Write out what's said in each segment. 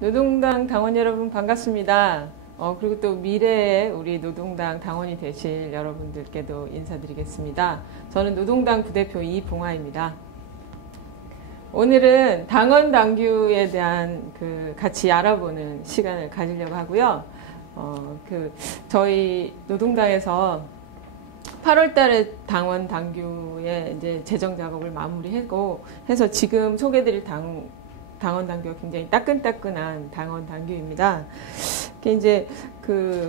노동당 당원 여러분 반갑습니다. 그리고 또 미래의 우리 노동당 당원이 되실 여러분들께도 인사드리겠습니다. 저는 노동당 부대표 이봉화입니다. 오늘은 당원 당규에 대한 같이 알아보는 시간을 가지려고 하고요. 저희 노동당에서 8월 달에 당원 당규의 이제 제정 작업을 마무리하고 해서 지금 소개드릴 당원 당규가 굉장히 따끈따끈한 당원 당규입니다. 이제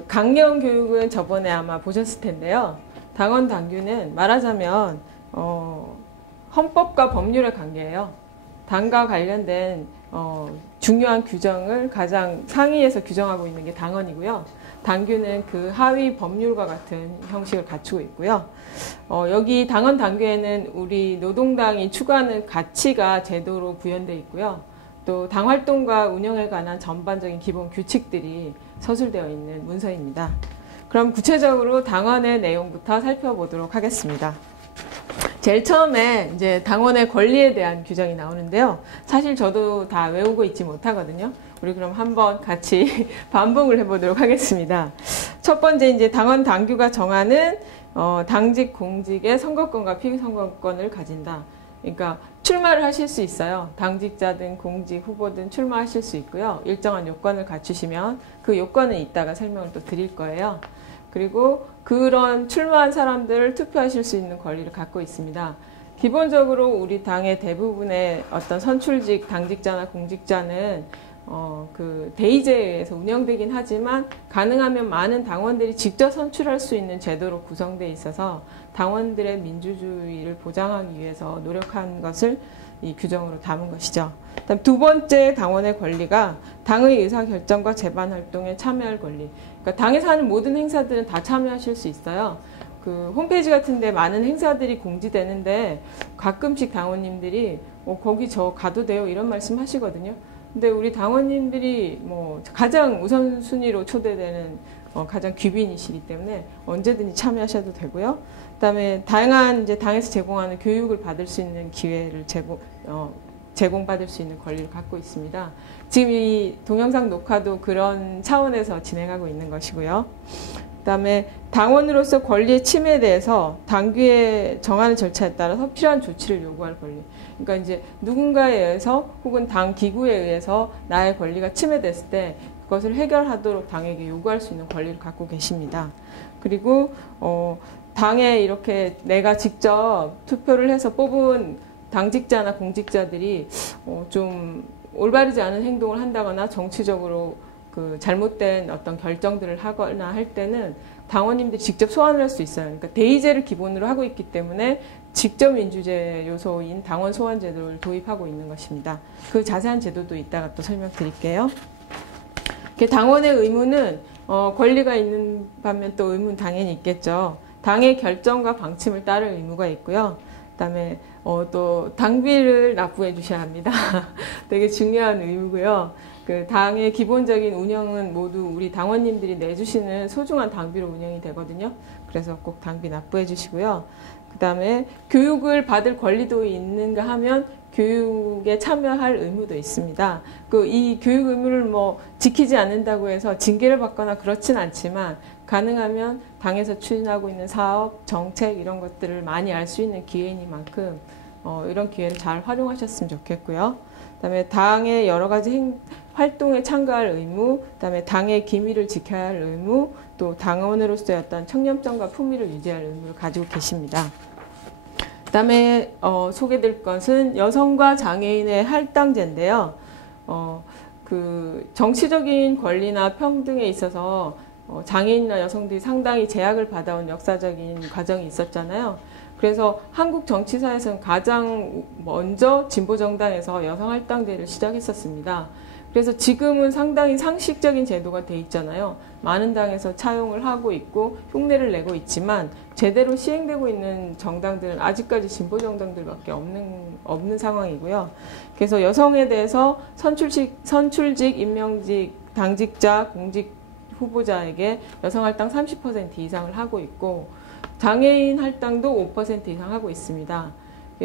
강령 교육은 저번에 아마 보셨을 텐데요. 당원 당규는 말하자면 헌법과 법률의 관계예요. 당과 관련된 중요한 규정을 가장 상위에서 규정하고 있는 게 당원이고요. 당규는 그 하위 법률과 같은 형식을 갖추고 있고요. 여기 당원 당규에는 우리 노동당이 추구하는 가치가 제도로 구현되어 있고요. 또 당 활동과 운영에 관한 전반적인 기본 규칙들이 서술되어 있는 문서입니다. 그럼 구체적으로 당원의 내용부터 살펴보도록 하겠습니다. 제일 처음에 이제 당원의 권리에 대한 규정이 나오는데요. 사실 저도 다 외우고 있지 못하거든요. 우리 그럼 한번 같이 반복을 해보도록 하겠습니다. 첫 번째 이제 당원 당규가 정하는 당직 공직의 선거권과 피선거권을 가진다. 그러니까 출마를 하실 수 있어요. 당직자든 공직 후보든 출마하실 수 있고요. 일정한 요건을 갖추시면 그 요건은 이따가 설명을 또 드릴 거예요. 그리고 그런 출마한 사람들을 투표하실 수 있는 권리를 갖고 있습니다. 기본적으로 우리 당의 대부분의 어떤 선출직 당직자나 공직자는 대의제에 의해서 운영되긴 하지만 가능하면 많은 당원들이 직접 선출할 수 있는 제도로 구성되어 있어서 당원들의 민주주의를 보장하기 위해서 노력한 것을 이 규정으로 담은 것이죠. 그다음 두 번째 당원의 권리가 당의 의사결정과 재반 활동에 참여할 권리. 그러니까 당에서 하는 모든 행사들은 다 참여하실 수 있어요. 홈페이지 같은 데 많은 행사들이 공지되는데 가끔씩 당원님들이 거기 저 가도 돼요 이런 말씀 하시거든요. 근데 우리 당원님들이 가장 우선순위로 초대되는 가장 귀빈이시기 때문에 언제든지 참여하셔도 되고요. 그다음에 다양한 이제 당에서 제공하는 교육을 받을 수 있는 기회를 제공받을 수 있는 권리를 갖고 있습니다. 지금 이 동영상 녹화도 그런 차원에서 진행하고 있는 것이고요. 그다음에 당원으로서 권리의 침해에 대해서 당규에 정하는 절차에 따라서 필요한 조치를 요구할 권리. 그러니까 이제 누군가에 의해서 혹은 당 기구에 의해서 나의 권리가 침해됐을 때 그것을 해결하도록 당에게 요구할 수 있는 권리를 갖고 계십니다. 그리고 당에 이렇게 내가 직접 투표를 해서 뽑은 당직자나 공직자들이 좀 올바르지 않은 행동을 한다거나 정치적으로 잘못된 어떤 결정들을 하거나 할 때는 당원님들이 직접 소환을 할 수 있어요. 그러니까 대의제를 기본으로 하고 있기 때문에 직접 민주제 요소인 당원 소환 제도를 도입하고 있는 것입니다. 그 자세한 제도도 이따가 또 설명드릴게요. 당원의 의무는 권리가 있는 반면 또 의무는 당연히 있겠죠. 당의 결정과 방침을 따를 의무가 있고요. 그다음에 또 당비를 납부해 주셔야 합니다. 되게 중요한 의무고요. 당의 기본적인 운영은 모두 우리 당원님들이 내주시는 소중한 당비로 운영이 되거든요. 그래서 꼭 당비 납부해 주시고요. 그다음에 교육을 받을 권리도 있는가 하면 교육에 참여할 의무도 있습니다. 이 교육 의무를 지키지 않는다고 해서 징계를 받거나 그렇진 않지만 가능하면 당에서 추진하고 있는 사업, 정책 이런 것들을 많이 알 수 있는 기회이니만큼 이런 기회를 잘 활용하셨으면 좋겠고요. 그다음에 당의 여러 가지 활동에 참가할 의무, 그다음에 당의 기밀을 지켜야 할 의무, 또 당원으로서의 어떤 청렴성과 품위를 유지할 의무를 가지고 계십니다. 그다음에 소개될 것은 여성과 장애인의 할당제인데요. 정치적인 권리나 평등에 있어서 장애인이나 여성들이 상당히 제약을 받아온 역사적인 과정이 있었잖아요. 그래서 한국 정치사에서는 가장 먼저 진보정당에서 여성 할당제를 시작했었습니다. 그래서 지금은 상당히 상식적인 제도가 돼 있잖아요. 많은 당에서 차용을 하고 있고 흉내를 내고 있지만 제대로 시행되고 있는 정당들은 아직까지 진보정당들밖에 없는 상황이고요. 그래서 여성에 대해서 선출직, 임명직, 당직자, 공직 후보자에게 여성 할당 30% 이상을 하고 있고 장애인 할당도 5% 이상 하고 있습니다.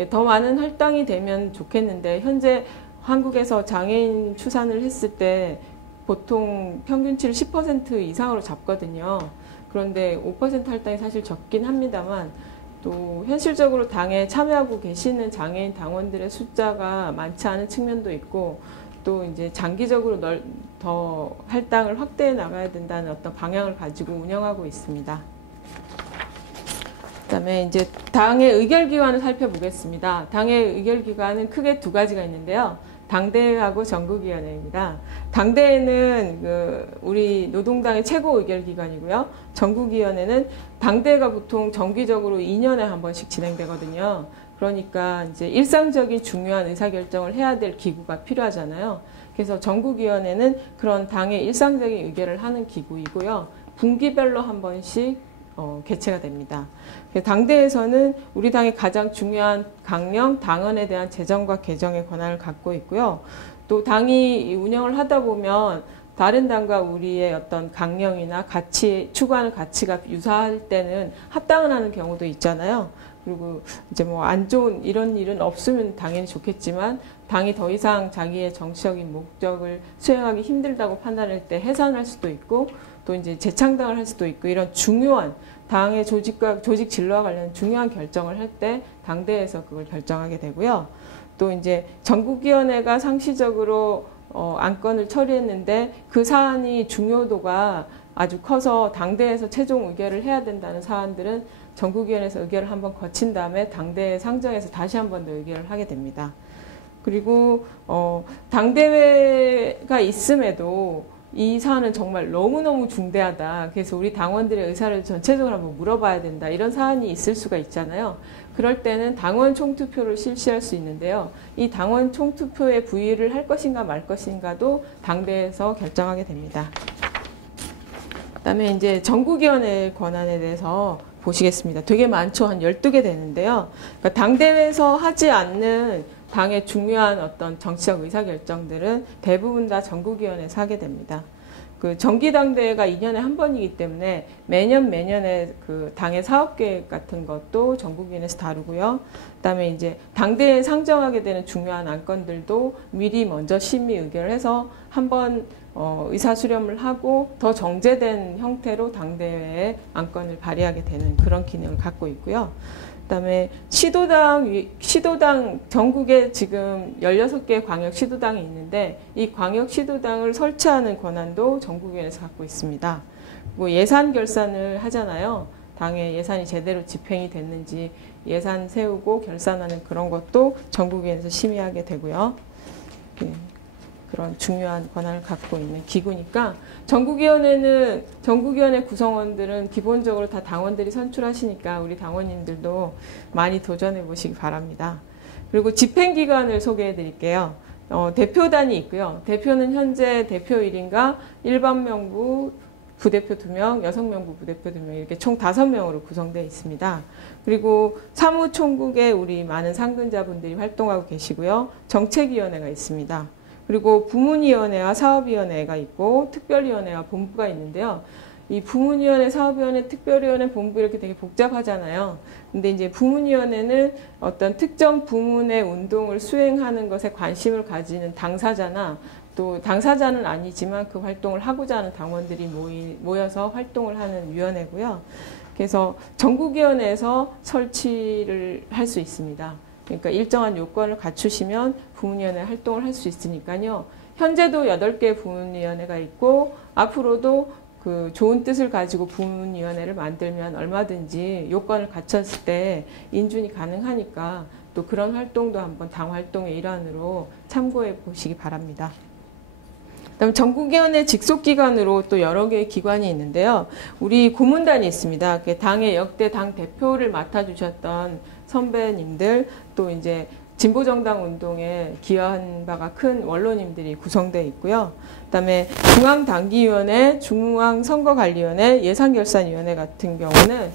더 많은 할당이 되면 좋겠는데 현재 한국에서 장애인 추산을 했을 때 보통 평균치를 10% 이상으로 잡거든요. 그런데 5% 할당이 사실 적긴 합니다만 또 현실적으로 당에 참여하고 계시는 장애인 당원들의 숫자가 많지 않은 측면도 있고 또 이제 장기적으로 더 할당을 확대해 나가야 된다는 어떤 방향을 가지고 운영하고 있습니다. 그다음에 이제 당의 의결기관을 살펴보겠습니다. 당의 의결기관은 크게 두 가지가 있는데요. 당대회하고 전국위원회입니다. 당대회는 우리 노동당의 최고 의결기관이고요. 전국위원회는 당대회가 보통 정기적으로 2년에 한 번씩 진행되거든요. 그러니까 이제 일상적인 중요한 의사결정을 해야 될 기구가 필요하잖아요. 그래서 전국위원회는 그런 당의 일상적인 의결을 하는 기구이고요. 분기별로 한 번씩 개최가 됩니다. 당대에서는 우리 당의 가장 중요한 강령, 당헌에 대한 제정과 개정의 권한을 갖고 있고요. 또 당이 운영을 하다 보면 다른 당과 우리의 어떤 강령이나 추구하는 가치가 유사할 때는 합당을 하는 경우도 있잖아요. 그리고 이제 뭐 안 좋은 이런 일은 없으면 당연히 좋겠지만 당이 더 이상 자기의 정치적인 목적을 수행하기 힘들다고 판단할 때 해산할 수도 있고 또 이제 재창당을 할 수도 있고 이런 중요한 당의 조직 진로와 관련 중요한 결정을 할 때 당대에서 그걸 결정하게 되고요. 또 이제 전국위원회가 상시적으로 안건을 처리했는데 그 사안이 중요도가 아주 커서 당대에서 최종 의결을 해야 된다는 사안들은 전국위원회에서 의결을 한번 거친 다음에 당대에 상정해서 다시 한 번 더 의결을 하게 됩니다. 그리고 당대회가 있음에도 이 사안은 정말 너무너무 중대하다. 그래서 우리 당원들의 의사를 전체적으로 한번 물어봐야 된다. 이런 사안이 있을 수가 있잖아요. 그럴 때는 당원 총투표를 실시할 수 있는데요. 이 당원 총투표에 부의를 할 것인가 말 것인가도 당대에서 결정하게 됩니다. 그다음에 이제 전국위원회 권한에 대해서 보시겠습니다. 되게 많죠. 한 12개 되는데요. 그러니까 당대회에서 하지 않는 당의 중요한 어떤 정치적 의사결정들은 대부분 다 전국위원회에서 하게 됩니다. 그 정기당대회가 2년에 한 번이기 때문에 매년에 그 당의 사업계획 같은 것도 전국위원회에서 다루고요. 그다음에 이제 당대회에 상정하게 되는 중요한 안건들도 미리 먼저 심의 의결을 해서 한번 의사수렴을 하고 더 정제된 형태로 당대회에 안건을 발의하게 되는 그런 기능을 갖고 있고요. 그다음에 시도당 전국에 지금 16개 광역 시도당이 있는데 이 광역 시도당을 설치하는 권한도 전국위원회에서 갖고 있습니다. 뭐 예산 결산을 하잖아요. 당의 예산이 제대로 집행이 됐는지 예산 세우고 결산하는 그런 것도 전국위원회에서 심의하게 되고요. 그런 중요한 권한을 갖고 있는 기구니까 전국위원회 구성원들은 기본적으로 다 당원들이 선출하시니까 우리 당원님들도 많이 도전해 보시기 바랍니다. 그리고 집행기관을 소개해 드릴게요. 대표단이 있고요. 대표는 현재 대표 1인과 일반 명부 부대표 2명, 여성 명부 부대표 2명 이렇게 총 5명으로 구성되어 있습니다. 그리고 사무총국에 우리 많은 상근자분들이 활동하고 계시고요. 정책위원회가 있습니다. 그리고 부문위원회와 사업위원회가 있고 특별위원회와 본부가 있는데요. 이 부문위원회, 사업위원회, 특별위원회, 본부 이렇게 되게 복잡하잖아요. 근데 이제 부문위원회는 어떤 특정 부문의 운동을 수행하는 것에 관심을 가지는 당사자나 또 당사자는 아니지만 그 활동을 하고자 하는 당원들이 모여서 활동을 하는 위원회고요. 그래서 전국위원회에서 설치를 할 수 있습니다. 그러니까 일정한 요건을 갖추시면 부문위원회 활동을 할 수 있으니까요. 현재도 8개 부문위원회가 있고 앞으로도 그 좋은 뜻을 가지고 부문위원회를 만들면 얼마든지 요건을 갖췄을 때 인준이 가능하니까 또 그런 활동도 한번 당 활동의 일환으로 참고해 보시기 바랍니다. 그다음 전국위원회 직속기관으로 또 여러 개의 기관이 있는데요. 우리 고문단이 있습니다. 당의 역대 당 대표를 맡아주셨던 선배님들 또 이제 진보정당 운동에 기여한 바가 큰 원로님들이 구성되어 있고요. 그다음에 중앙당기위원회, 중앙선거관리위원회, 예산결산위원회 같은 경우는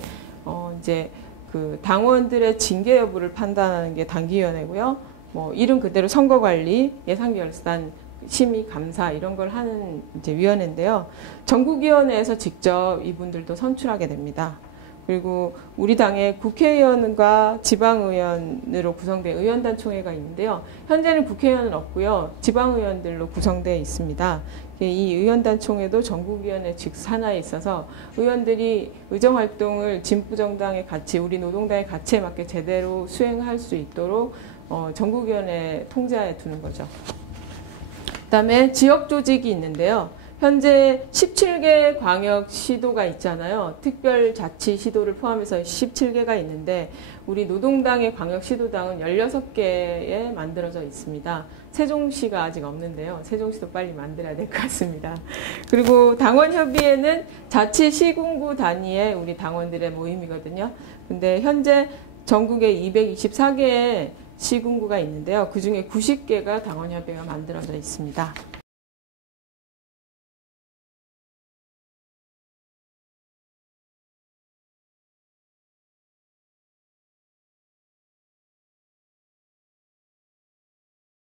이제 그 당원들의 징계 여부를 판단하는 게 당기위원회고요. 뭐 이름 그대로 선거관리, 예산결산, 심의, 감사 이런 걸 하는 이제 위원회인데요. 전국위원회에서 직접 이분들도 선출하게 됩니다. 그리고 우리 당의 국회의원과 지방의원으로 구성된 의원단총회가 있는데요. 현재는 국회의원은 없고요. 지방의원들로 구성되어 있습니다. 이 의원단총회도 전국위원회 즉 산하에 있어서 의원들이 의정활동을 진보정당의 가치, 우리 노동당의 가치에 맞게 제대로 수행할 수 있도록 전국위원회 통제하에 두는 거죠. 그다음에 지역조직이 있는데요. 현재 17개 광역시도가 있잖아요. 특별자치시도를 포함해서 17개가 있는데 우리 노동당의 광역시도당은 16개에 만들어져 있습니다. 세종시가 아직 없는데요. 세종시도 빨리 만들어야 될 것 같습니다. 그리고 당원협의회는 자치시군구 단위의 우리 당원들의 모임이거든요. 근데 현재 전국에 224개의 시군구가 있는데요. 그중에 90개가 당원협의회가 만들어져 있습니다.